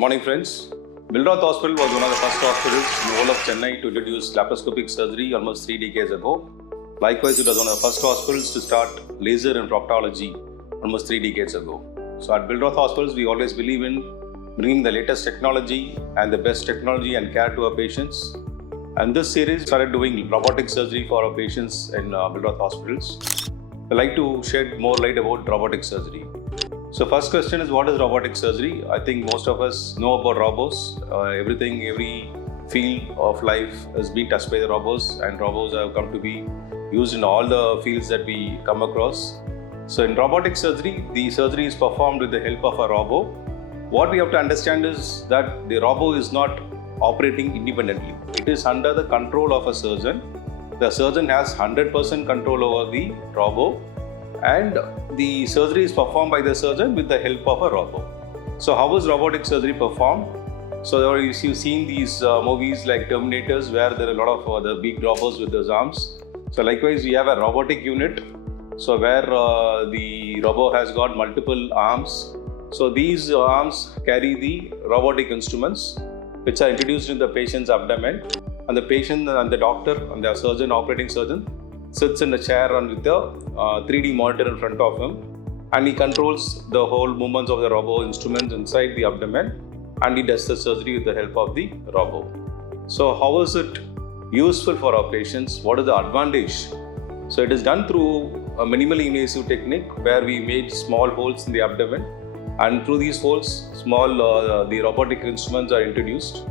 Morning friends. Billroth Hospital was one of the first hospitals in the whole of Chennai to introduce laparoscopic surgery almost 3 decades ago. Likewise, it was one of the first hospitals to start laser and proctology almost 3 decades ago. So at Billroth Hospitals, we always believe in bringing the latest technology and the best technology and care to our patients. And this series started doing robotic surgery for our patients in Billroth Hospitals. I'd like to shed more light about robotic surgery. So first question is, what is robotic surgery? I think most of us know about robots. Every field of life has been touched by the robots, and robots have come to be used in all the fields that we come across. So in robotic surgery, the surgery is performed with the help of a robot. What we have to understand is that the robot is not operating independently. It is under the control of a surgeon. The surgeon has 100% control over the robot, and the surgery is performed by the surgeon with the help of a robot. So how is robotic surgery performed? So you've seen these movies like Terminators, where there are a lot of the big robots with those arms. So likewise, we have a robotic unit, so where the robot has got multiple arms. So these arms carry the robotic instruments which are introduced in the patient's abdomen, and the patient and the doctor and the surgeon, operating surgeon, sits in a chair and with the 3D monitor in front of him, and he controls the whole movements of the robot instruments inside the abdomen, and he does the surgery with the help of the robot. So how is it useful for our patients? What is the advantage? So it is done through a minimally invasive technique where we made small holes in the abdomen, and through these holes, the robotic instruments are introduced.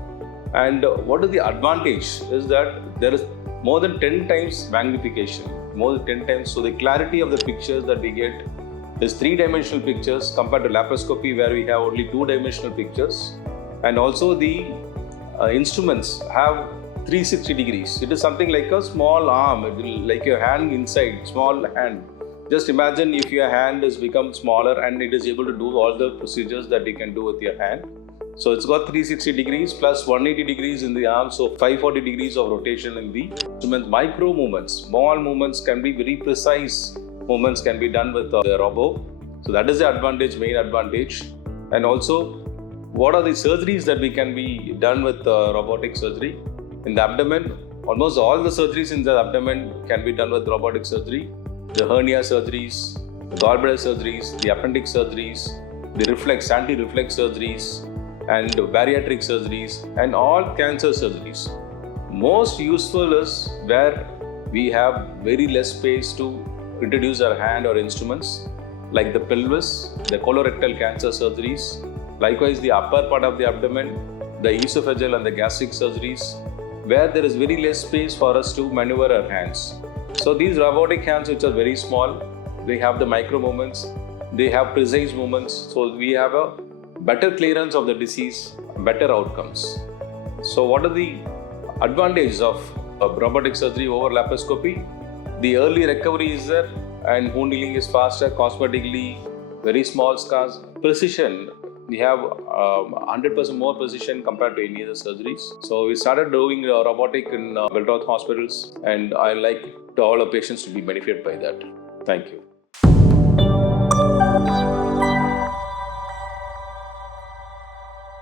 And what is the advantage is that there is more than 10 times magnification, more than 10 times. So the clarity of the pictures that we get is 3-dimensional pictures compared to laparoscopy, where we have only 2-dimensional pictures. And also the instruments have 360 degrees. It is something like a small arm, it will, like your hand inside, small hand. Just imagine if your hand has become smaller and it is able to do all the procedures that you can do with your hand. So it's got 360 degrees plus 180 degrees in the arm, so 540 degrees of rotation in the instrument. Micro movements, small movements can be very precise movements can be done with the robot. So that is the advantage, main advantage. And also, what are the surgeries that we can be done with robotic surgery? In the abdomen, almost all the surgeries in the abdomen can be done with robotic surgery. The hernia surgeries, the gallbladder surgeries, the appendix surgeries, the reflex, anti-reflex surgeries, and bariatric surgeries, and all cancer surgeries. Most useful is where we have very less space to introduce our hand or instruments, like the pelvis, the colorectal cancer surgeries, likewise the upper part of the abdomen, the esophageal and the gastric surgeries, where there is very less space for us to maneuver our hands. So these robotic hands, which are very small, they have the micro movements, they have precise movements, so we have a better clearance of the disease, better outcomes. So what are the advantages of robotic surgery over laparoscopy? The early recovery is there, and wound healing is faster, cosmetically, very small scars. Precision, we have 100% more precision compared to any other surgeries. So we started doing robotic in Billroth Hospitals, and I like all our patients to be benefited by that. Thank you.